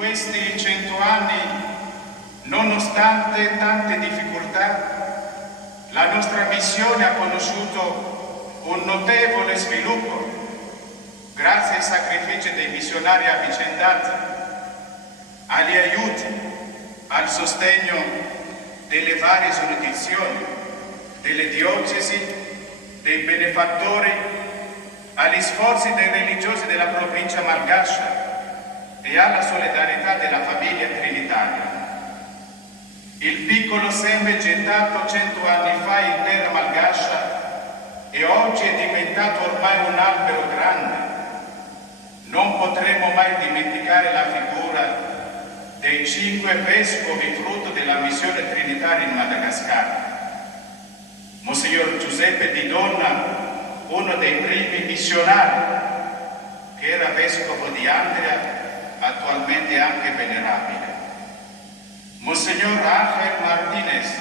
questi 100 anni, nonostante tante difficoltà, la nostra missione ha conosciuto un notevole sviluppo grazie ai sacrifici dei missionari avvicendati, agli aiuti, al sostegno delle varie giurisdizioni, delle diocesi, dei benefattori, agli sforzi dei religiosi della provincia malgascia e alla solidarietà della famiglia trinitaria. Il piccolo seme gettato 100 anni fa in terra malgascia e oggi è diventato ormai un albero grande. Non potremo mai dimenticare la figura dei 5 vescovi frutto della missione trinitaria in Madagascar. Monsignor Giuseppe Di Donna, uno dei primi missionari, che era vescovo di Andria, attualmente anche venerabile. Monsignor Ángel Martínez,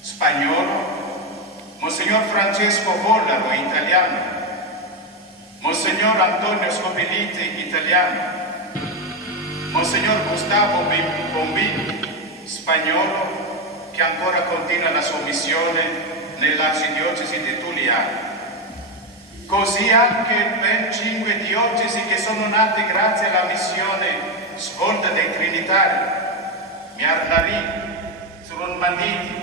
spagnolo, Monsignor Francesco Vollaro, italiano, Monsignor Antonio Scopelliti, italiano, Monsignor Gustavo Bombini, spagnolo, che ancora continua la sua missione nell'arcidiocesi di Tuliano. Così anche ben 5 diocesi che sono nate grazie alla missione svolta dai Trinitari: Miarnari, Surunmanditi,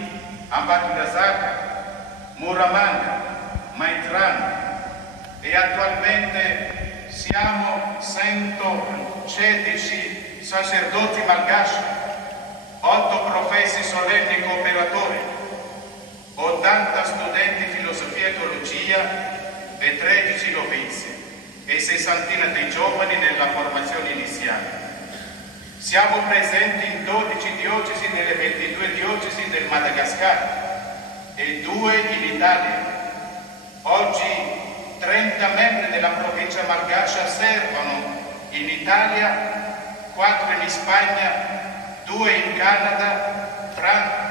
Ambatudasaka, Muramanga, Maitran, e attualmente siamo 116 sacerdoti malgaci, 8 professi solenni cooperatori, 80 studenti di filosofia e teologia e 13 novizi e 60 dei giovani nella formazione iniziale. Siamo presenti in 12 diocesi nelle 22 diocesi del Madagascar e 2 in Italia. Oggi 30 membri della provincia malgascia servono in Italia, 4 in Spagna, 2 in Canada,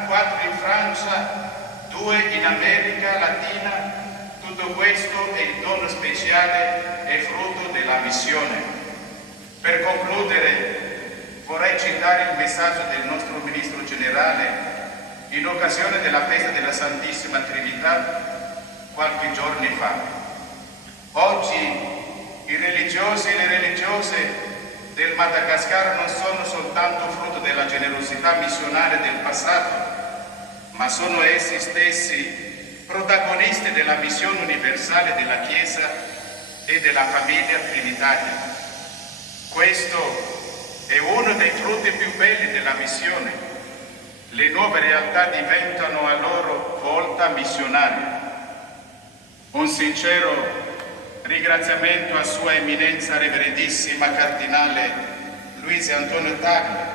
4 in Francia, 2 in America Latina. Tutto questo è il dono speciale e frutto della missione. Per concludere, vorrei citare il messaggio del nostro Ministro Generale in occasione della festa della Santissima Trinità qualche giorno fa. Oggi i religiosi e le religiose del Madagascar non sono soltanto frutto della generosità missionaria del passato, ma sono essi stessi protagonisti della missione universale della Chiesa e della famiglia trinitaria. Questo è uno dei frutti più belli della missione. Le nuove realtà diventano a loro volta missionarie. Un sincero ringraziamento a Sua Eminenza Reverendissima Cardinale Luis Antonio Tagle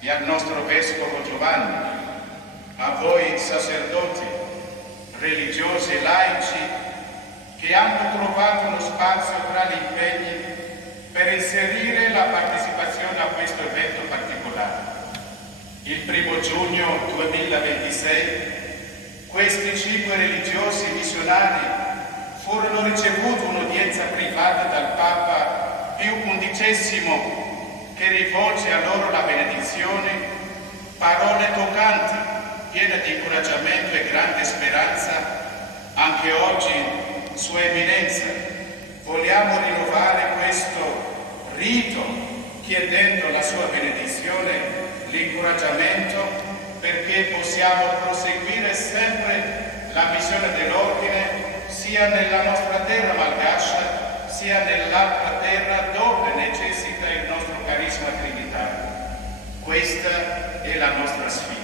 e al nostro Vescovo Giovanni, a voi sacerdoti, religiosi e laici che hanno trovato uno spazio tra gli impegni per inserire la partecipazione a questo evento particolare. Il 1 giugno 2026 questi 5 religiosi missionari furono ricevuti un'udienza privata dal Papa Pio XI, che rivolge a loro la benedizione, parole toccanti, piena di incoraggiamento e grande speranza. Anche oggi, Sua Eminenza, vogliamo rinnovare questo rito chiedendo la Sua benedizione, l'incoraggiamento, perché possiamo proseguire sempre la missione dell'Ordine sia nella nostra terra malgascia, sia nell'altra terra dove necessita il nostro carisma trinitario. Questa è la nostra sfida.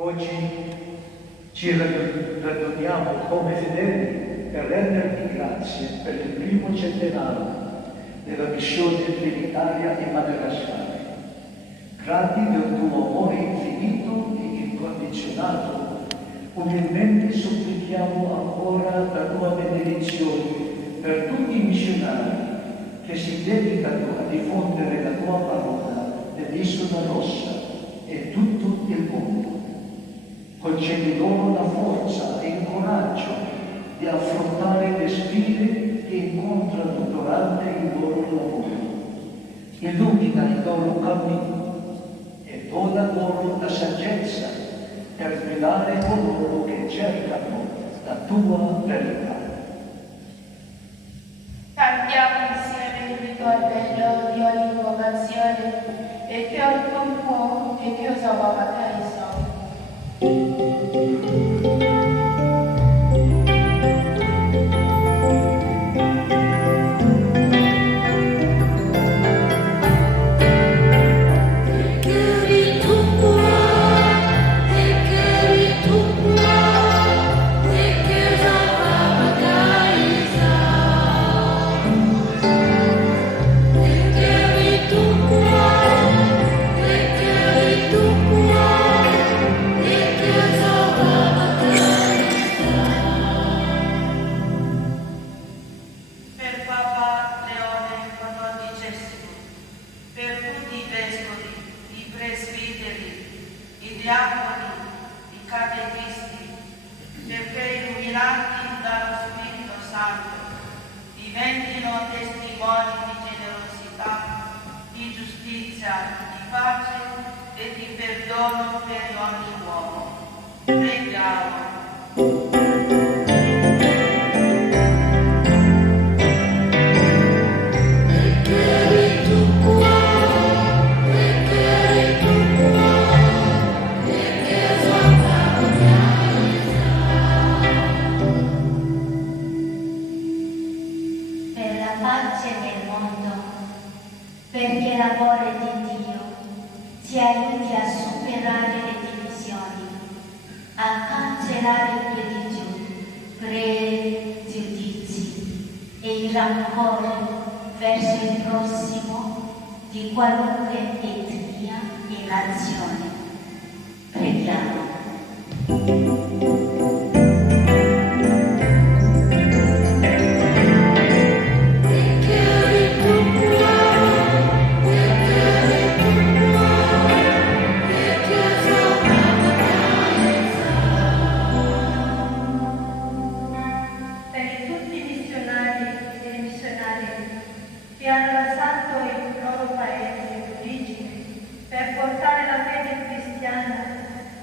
Oggi ci raduniamo come fedeli per renderti grazie per il primo centenario della missione trinitaria in Madagascar. Grati del tuo amore infinito e incondizionato, umilmente supplichiamo ancora la tua benedizione per tutti i missionari che si dedicano a diffondere la tua parola nell'Isola Rossa e tutto il mondo. Concedi loro la forza e il coraggio di affrontare le sfide che incontrano durante il loro lavoro. Illumina il loro cammino e dona loro la saggezza per guidare coloro che cercano la tua verità. Cantiamo insieme il ritornello di invocazione e che un po' e che usava Mataiso. Take ispirati dallo Spirito Santo, diventino testimoni di generosità, di giustizia, di pace e di perdono per ogni uomo. Preghiamo. Perché l'amore di Dio ci aiuti a superare le divisioni, a cancellare i pregiudizi e i rancori verso il prossimo di qualunque etnia e nazione. Preghiamo.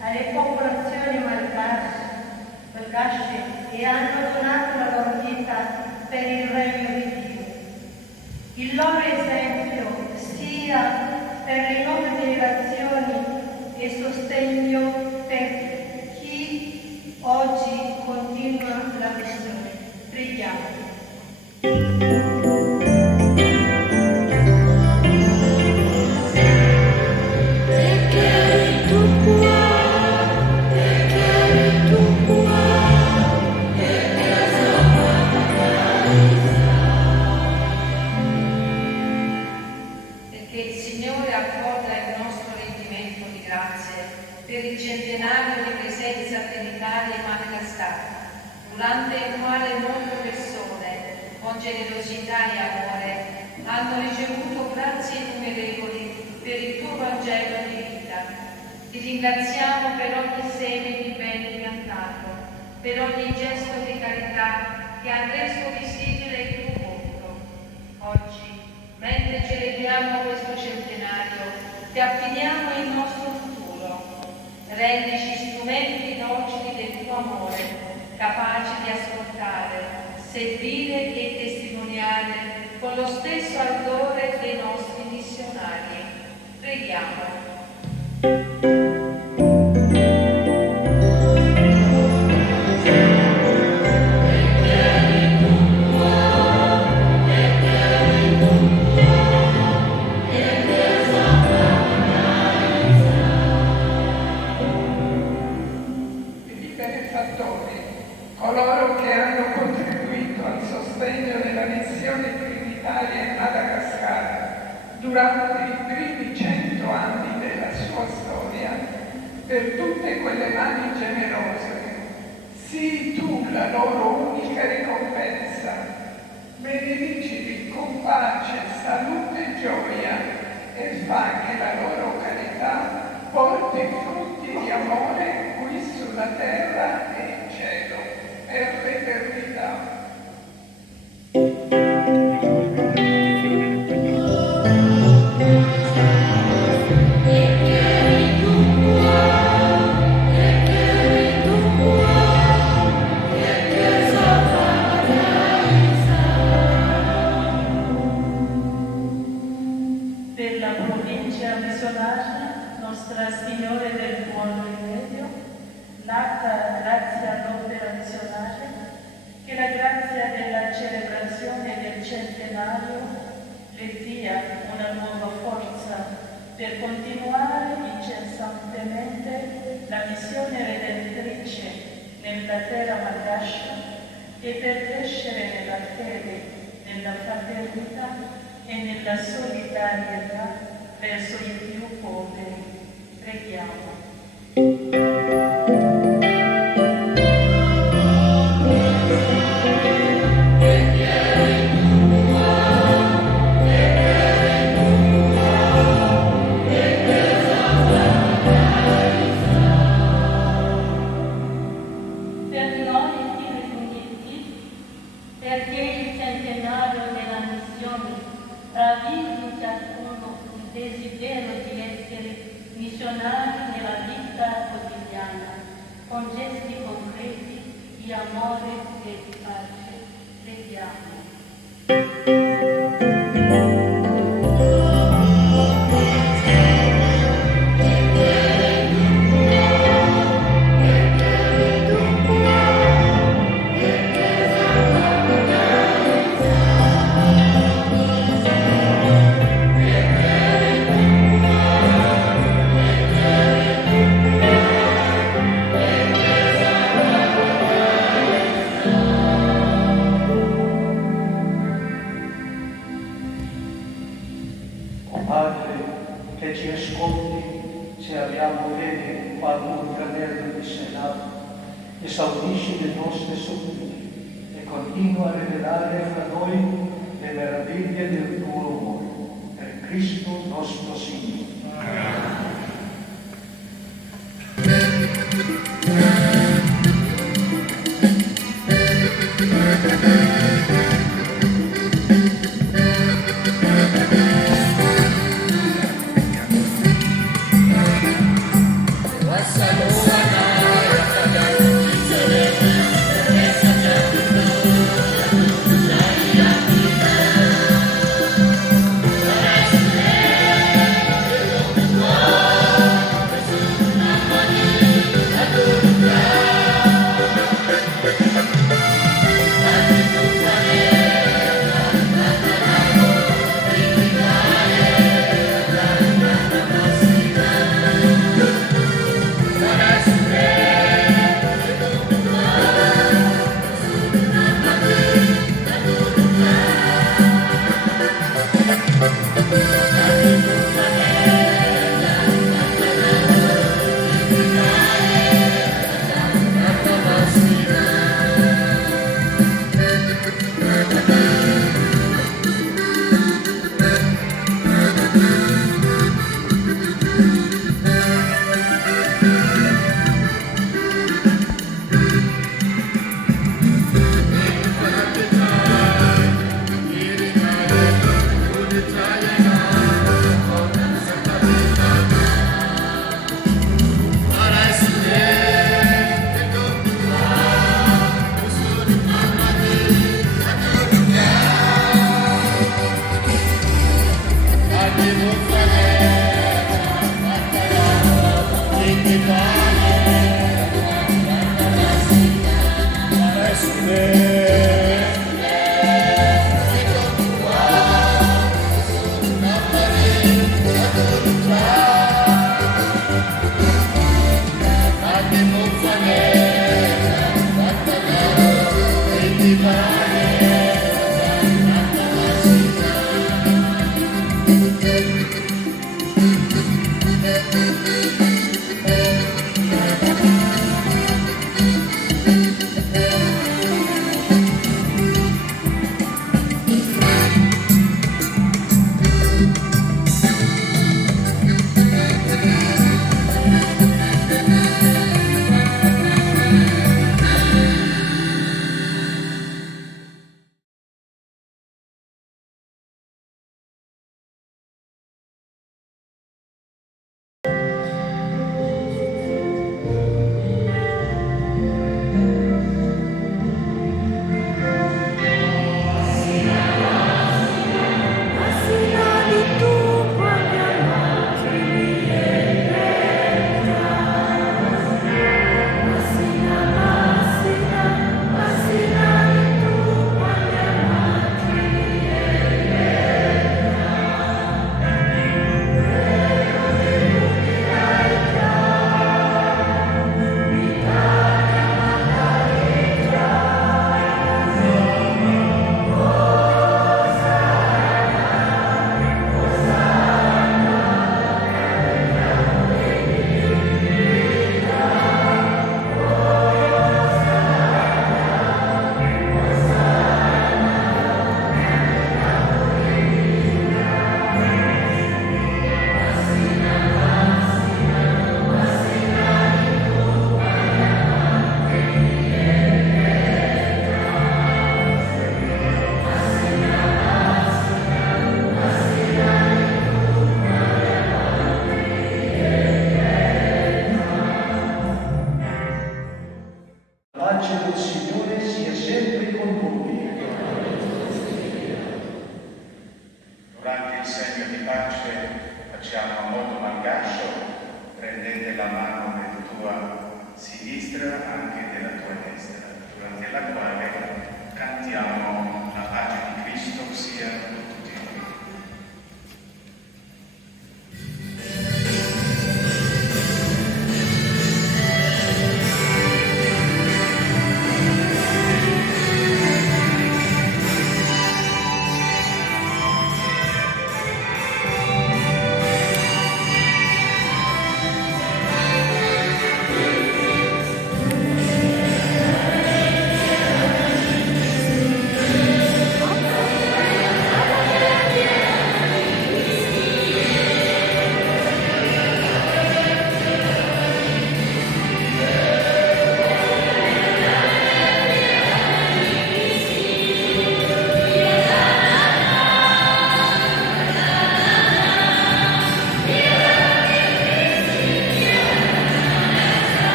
Alle popolazioni malgasce e hanno donato la loro vita per il regno di Dio. Il loro esempio sia per le nuove generazioni e sostegno per chi oggi continua la missione. Preghiamo. Per il centenario di presenza trinitaria in Madagascar, durante il quale molte persone, con generosità e amore, hanno ricevuto grazie innumerevoli per il tuo Vangelo di vita. Ti ringraziamo per ogni seme di bene piantato, per ogni gesto di carità che ha reso visibile il tuo volto. Oggi, mentre celebriamo questo centenario, ti affidiamo il nostro futuro. Rendici strumenti docili del tuo amore, capaci di ascoltare, servire e testimoniare con lo stesso ardore dei nostri missionari. Preghiamo. Coloro che hanno contribuito al sostegno della missione trinitaria in Madagascar durante i primi 100 anni della sua storia, per tutte quelle mani generose, sii tu la loro unica ricompensa. Benedicili con pace, salute e gioia e fa che la loro carità porti frutti di amore qui sulla terra e in cielo per l'eternità. Per la provincia missionaria Nostra Signore del Buon Rimedio, nata grazie all'opera missionaria, che la grazia della celebrazione del centenario le dia una nuova forza per continuare incessantemente la missione redentrice nella terra malgascia e per crescere nella fede, nella fraternità e nella solidarietà verso i più poveri. Preghiamo. Per noi il ravvisi ciascuno il desiderio di essere missionari nella vita quotidiana, con gesti concreti di amore e di pace. Preghiamo. Che ci ascolti se abbiamo fede quando un fratello di Senato, esaudisci le nostre suppliche e continua a rivelare fra noi le meraviglie del tuo amore. Per Cristo nostro Signore.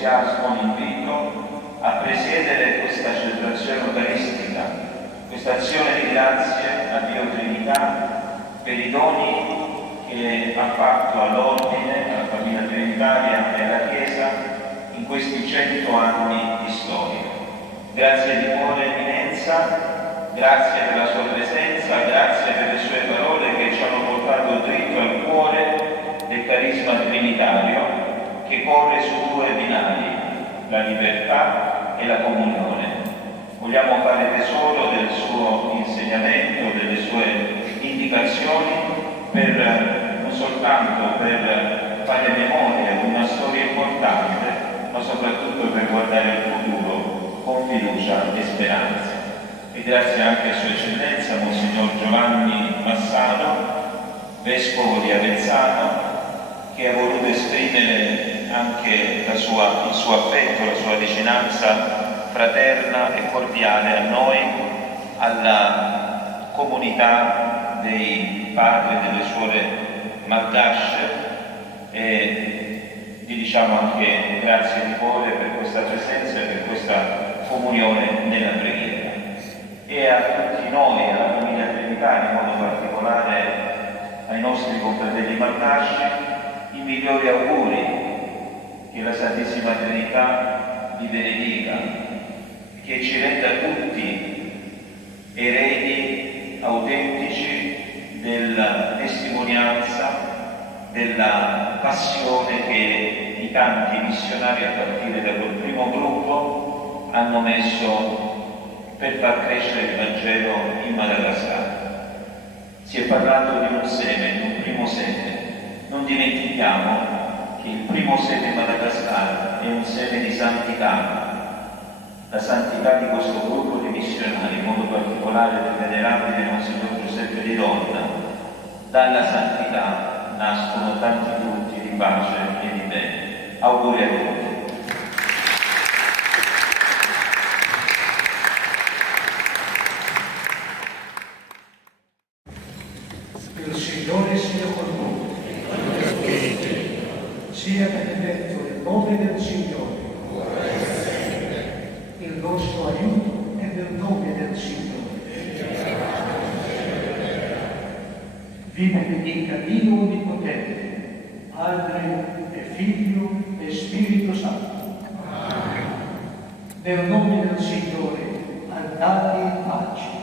entusiasmo l'invito a presiedere questa celebrazione eucaristica, questa azione di grazie a Dio Trinità per i doni che ha fatto all'ordine, alla famiglia trinitaria e alla Chiesa in questi 100 anni di storia. Grazie di cuore, Eminenza, grazie per la sua presenza, grazie per le sue parole che ci hanno portato dritto al cuore del carisma trinitario che corre su due binari, la libertà e la comunione. Vogliamo fare tesoro del suo insegnamento, delle sue indicazioni, non soltanto per fare memoria di una storia importante, ma soprattutto per guardare al futuro con fiducia e speranza. E grazie anche a Sua Eccellenza Monsignor Giovanni Massano, Vescovo di Avezzano, che ha voluto esprimere anche il suo affetto, la sua vicinanza fraterna e cordiale a noi, alla comunità dei padri e delle suore Malgasce, e gli diciamo anche grazie di cuore per questa presenza e per questa comunione nella preghiera. E a tutti noi, alla famiglia trinitaria, in modo particolare ai nostri confratelli Malgasci, i migliori auguri, che la Santissima Trinità vi benedica, che ci renda tutti eredi autentici della testimonianza, della passione che i tanti missionari, a partire da quel primo gruppo, hanno messo per far crescere il Vangelo in Madagascar. Si è parlato di un seme, di un primo seme. Non dimentichiamo che il primo seme in Madagascar è un seme di santità, la santità di questo gruppo di missionari, in modo particolare del venerabile Monsignor Giuseppe Di Donna. Dalla santità nascono tanti frutti di pace e di bene. Auguri a tutti. Il Signore sia con voi. Sia benedetto il nome del Signore. Il nostro aiuto è nel nome del Signore. Vi benedica Dio Onnipotente, Padre e Figlio e Spirito Santo. Nel nome del Signore andate in pace.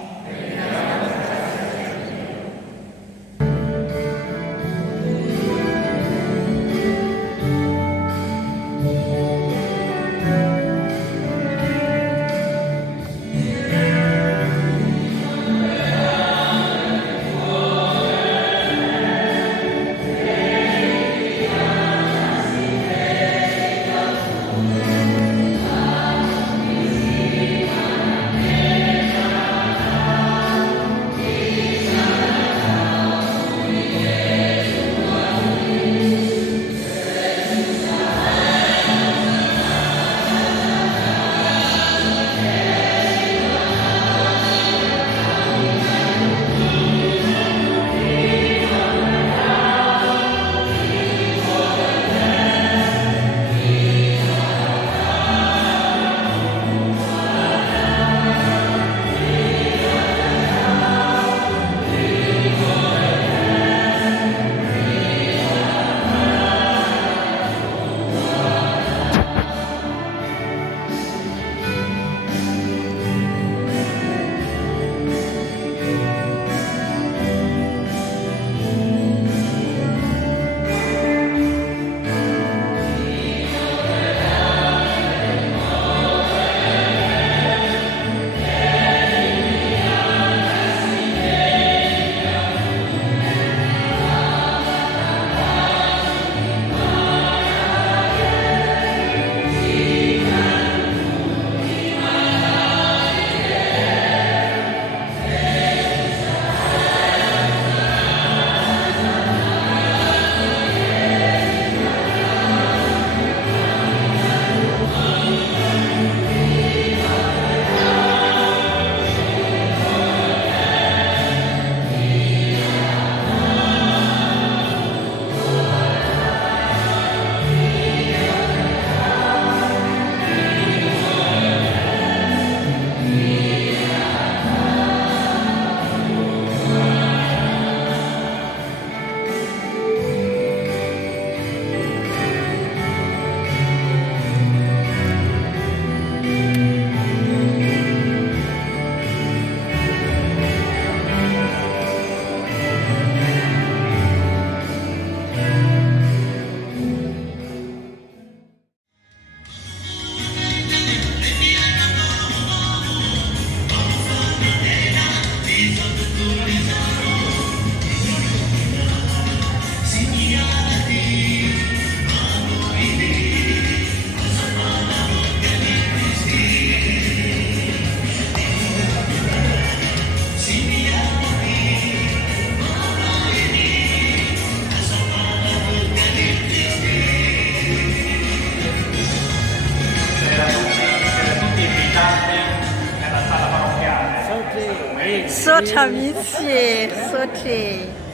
说唱民戏，说唱。